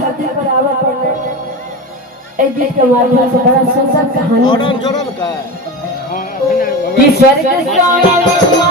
धरती पर आवा पड़े एक गीत के माध्यम से बड़ा सुंदर कहानी ऑर्डर जोड़ल का कि स्वर्ग से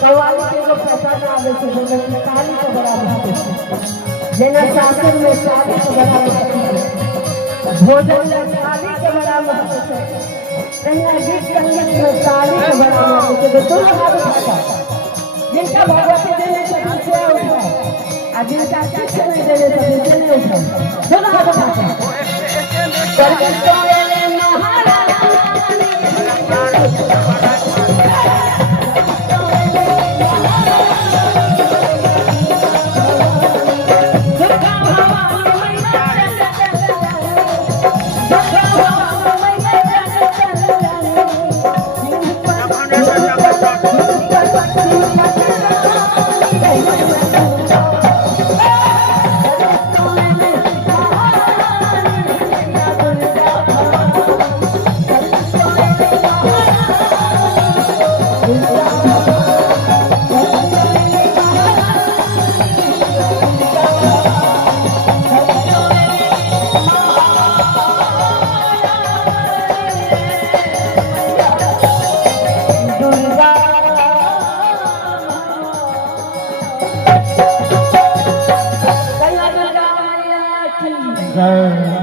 कव्वाली के लोग पहचान आवे से जो कहानी को बराबर जेना शासन में शादी को बराबर भोजन में थाली के बराबर कन्या गीत संगीत में थाली के बराबर तो दोनों हाथ उठा जिनका भगवती देने से पीछे उठा और जिनका पीछे नहीं देने से पीछे नहीं उठा दोनों हाथ उठा જય